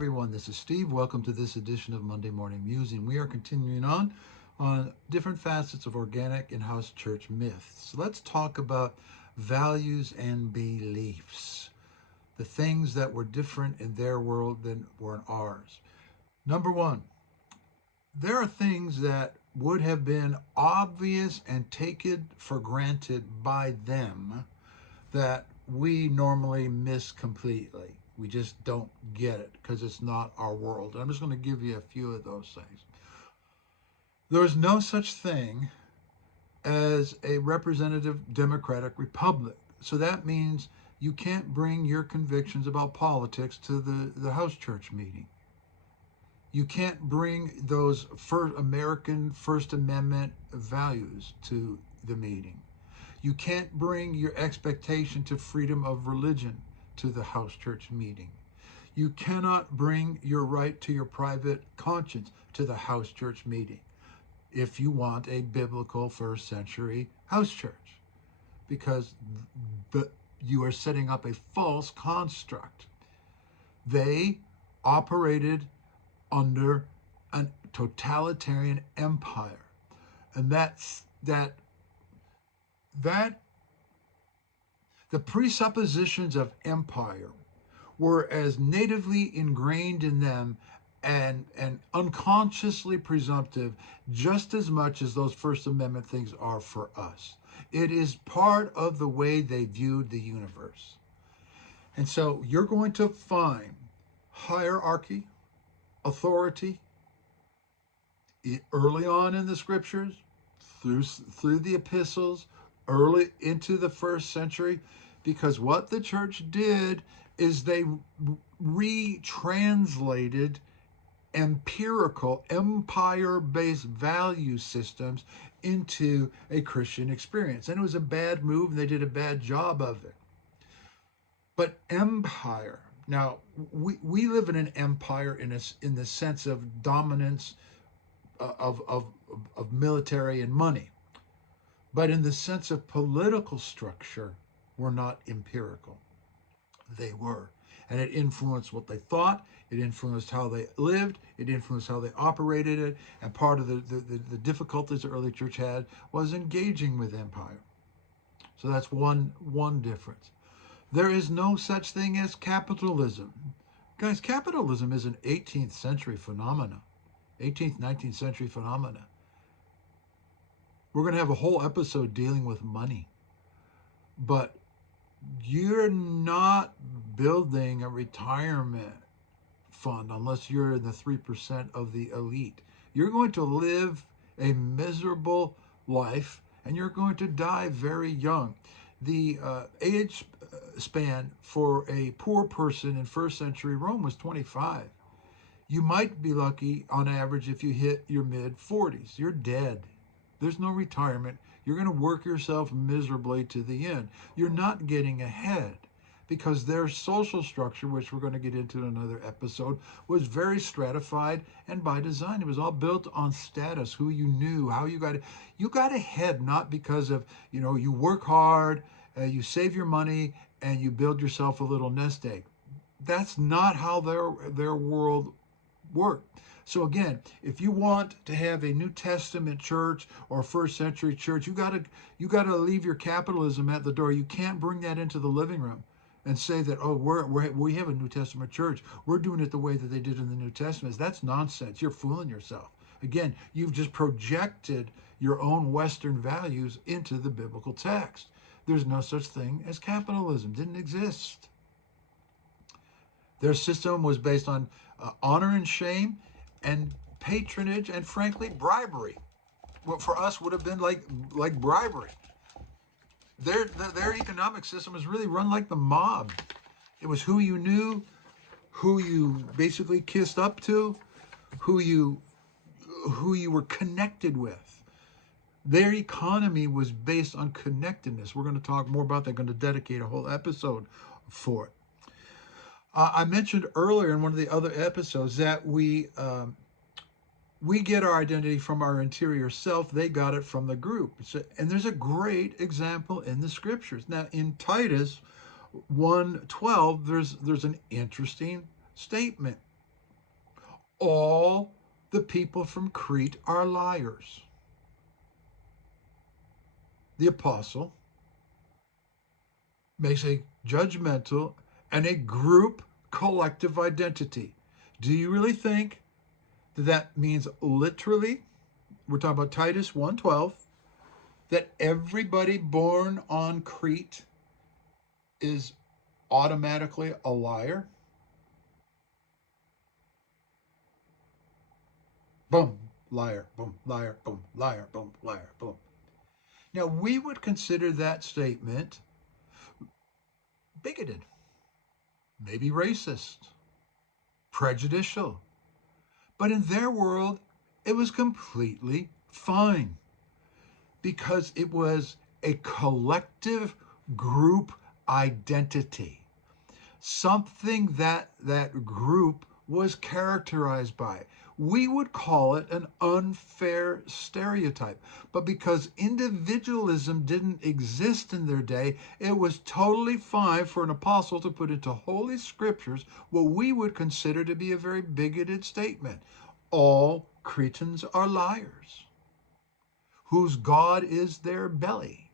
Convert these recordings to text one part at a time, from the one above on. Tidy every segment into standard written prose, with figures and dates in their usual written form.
everyone, this is Steve. Welcome to this edition of Monday Morning Musing. We are continuing on different facets of organic and house church myths. Let's talk about values and beliefs, the things that were different in their world than were in ours. Number one, there are things that would have been obvious and taken for granted by them that we normally miss completely. We just don't get it because it's not our world. I'm just going to give you a few of those things. There is no such thing as a representative democratic republic. So that means you can't bring your convictions about politics to the house church meeting. You can't bring those American First Amendment values to the meeting. You can't bring your expectation to freedom of religion to the house church meeting. You cannot bring your right to your private conscience to the house church meeting if you want a biblical first century house church, because you are setting up a false construct. They operated under a totalitarian empire, and that the presuppositions of empire were as natively ingrained in them and unconsciously presumptive just as much as those First Amendment things are for us. It is part of the way they viewed the universe. And so you're going to find hierarchy, authority, early on in the scriptures, through the epistles, early into the first century, because what the church did is they retranslated empirical, empire-based value systems into a Christian experience. And it was a bad move, and they did a bad job of it. But empire, now, we live in an empire in the sense of dominance of military and money. But in the sense of political structure, we're not empirical. They were. And it influenced what they thought, it influenced how they lived, it influenced how they operated it. And part of the difficulties the early church had was engaging with empire. So that's one difference. There is no such thing as capitalism. Guys, capitalism is an 18th century phenomena, 18th, 19th century phenomena. We're going to have a whole episode dealing with money. But you're not building a retirement fund unless you're in the 3% of the elite. You're going to live a miserable life and you're going to die very young. The age span for a poor person in first century Rome was 25. You might be lucky on average if you hit your mid 40s. You're dead. There's no retirement. You're going to work yourself miserably to the end. You're not getting ahead because their social structure, which we're going to get into in another episode, was very stratified and by design. It was all built on status, who you knew, how you got ahead, not because of, you work hard, you save your money, and you build yourself a little nest egg. That's not how their world worked. So again, if you want to have a New Testament church or first century church, you got to leave your capitalism at the door. You can't bring that into the living room and say that, oh, we have a New Testament church. We're doing it the way that they did in the New Testament. That's nonsense. You're fooling yourself. Again, you've just projected your own Western values into the biblical text. There's no such thing as capitalism. Didn't exist. Their system was based on honor and shame and patronage and, frankly, bribery. What for us would have been like bribery. Their economic system was really run like the mob. It was who you knew, who you basically kissed up to, who you were connected with. Their economy was based on connectedness. We're going to talk more about that. I'm going to dedicate a whole episode for it. I mentioned earlier in one of the other episodes that we get our identity from our interior self. They got it from the group. And there's a great example in the scriptures. Now, in Titus 1:12, there's an interesting statement. all the people from Crete are liars. The apostle makes a judgmental and a group collective identity. Do you really think that that means literally, we're talking about Titus 1:12, that everybody born on Crete is automatically a liar? Boom, liar, boom, liar, boom, liar, boom, liar, boom. Now, we would consider that statement bigoted, maybe racist, prejudicial. But in their world, it was completely fine because it was a collective group identity, something that that group was characterized by. We would call it an unfair stereotype. But because individualism didn't exist in their day, it was totally fine for an apostle to put into Holy Scriptures what we would consider to be a very bigoted statement. All Cretans are liars, whose God is their belly.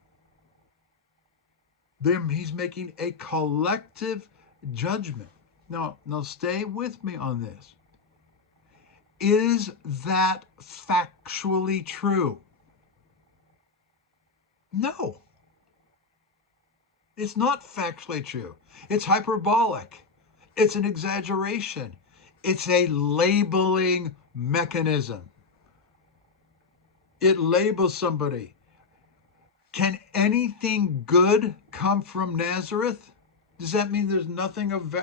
He's making a collective judgment. Now stay with me on this. Is that factually true? No, it's not factually true. It's hyperbolic. It's an exaggeration. It's a labeling mechanism. It labels somebody. Can anything good come from Nazareth? Does that mean there's nothing of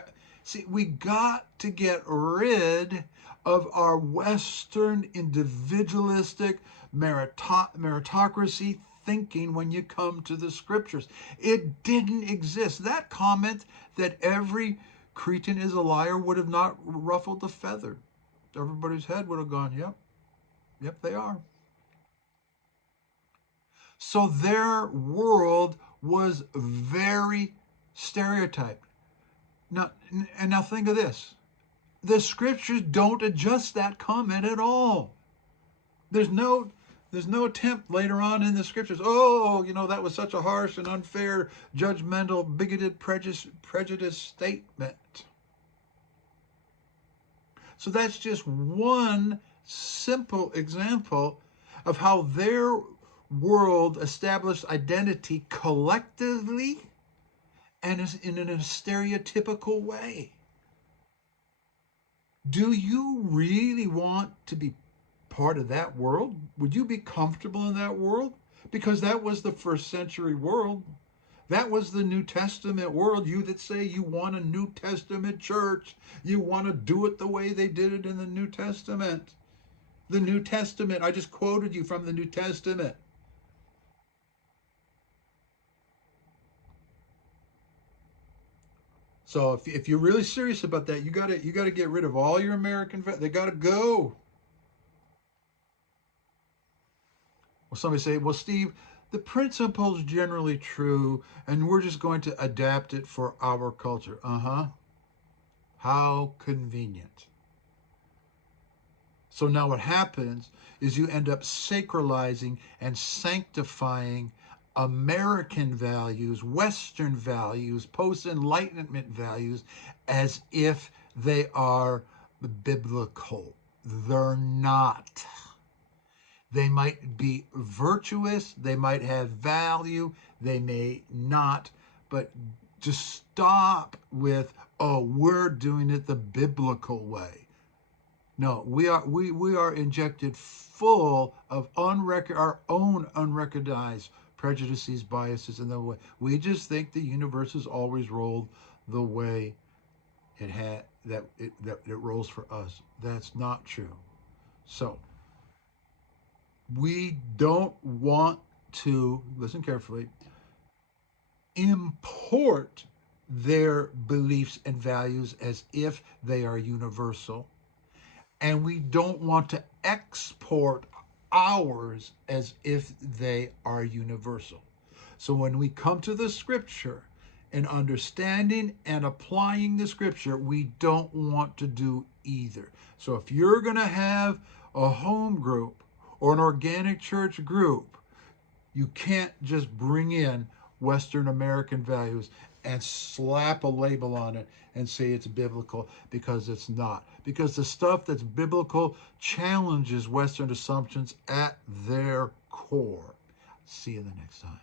See, we got to get rid of our Western individualistic meritocracy thinking when you come to the scriptures. It didn't exist. That comment that every Cretan is a liar would have not ruffled the feather. Everybody's head would have gone, yep, yep, they are. So their world was very stereotyped. Now think of this. The scriptures don't adjust that comment at all. There's no attempt later on in the scriptures. Oh, that was such a harsh and unfair, judgmental, bigoted, prejudice statement. So that's just one simple example of how their world established identity collectively and is in a stereotypical way. Do you really want to be part of that world? Would you be comfortable in that world? Because that was the first century world. That was the New Testament world. You that say you want a New Testament church, you want to do it the way they did it in the New Testament. The New Testament, I just quoted you from the New Testament. So if you're really serious about that, you gotta get rid of all your American vets. They gotta go. Well, somebody say, well, Steve, the principle's generally true, and we're just going to adapt it for our culture. Uh-huh. How convenient. So now what happens is you end up sacralizing and sanctifying American values, Western values, post-Enlightenment values, as if they are biblical. They're not. They might be virtuous, they might have value, they may not, but just stop with, oh, we're doing it the biblical way. No, we are injected full of our own unrecognized prejudices, biases, and the way we just think the universe has always rolled the way it had that it rolls for us. That's not true. So we don't want to listen carefully import their beliefs and values as if they are universal, and we don't want to export ours as if they are universal. So when we come to the scripture and understanding and applying the scripture, we don't want to do either. So if you're going to have a home group or an organic church group, you can't just bring in Western American values and slap a label on it and say it's biblical, because it's not. Because the stuff that's biblical challenges Western assumptions at their core. See you the next time.